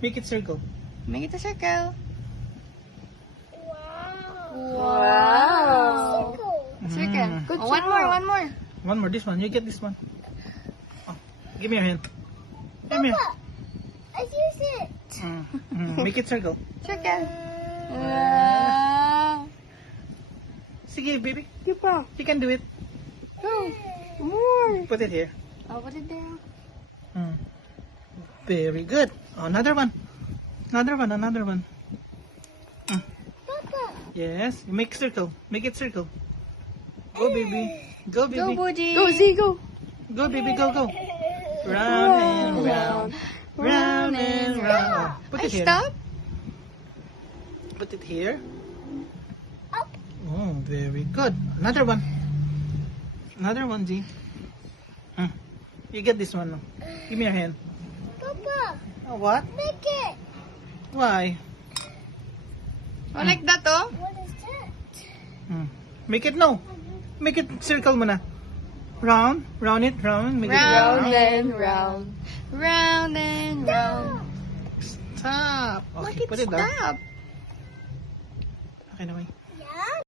Make it circle. Make it a circle. Wow. Circle. Good Oh, one job. more, one more. One more. This one. You get this one. Oh, give me your hand. Give me. I use it. Make it circle. Circle. Wow. Sige, baby. You pa. You can do it. Go. More. Put it here. I'll put it there. Very good. Oh, another one. Another one. Another one. Papa. Yes. Make circle. Make it circle. Go, baby. Go, Go, baby. Boji. Go, Z, go. Go, baby. Go, go. Round and round. Round and round. Put Ay, it here. stop. Put it here. Up. Oh, very good. Another one. Another one, Z. You get this one. Give me your hand. Papa. Oh, what? Make it. Why? Oh, like that, oh. What is that? Make it no. Make it circle mo na. Round. Round it. Round. Make it Round. round. and round. Round and round. Stop. Look, Okay, it put it down. stop. Okay, na, wait.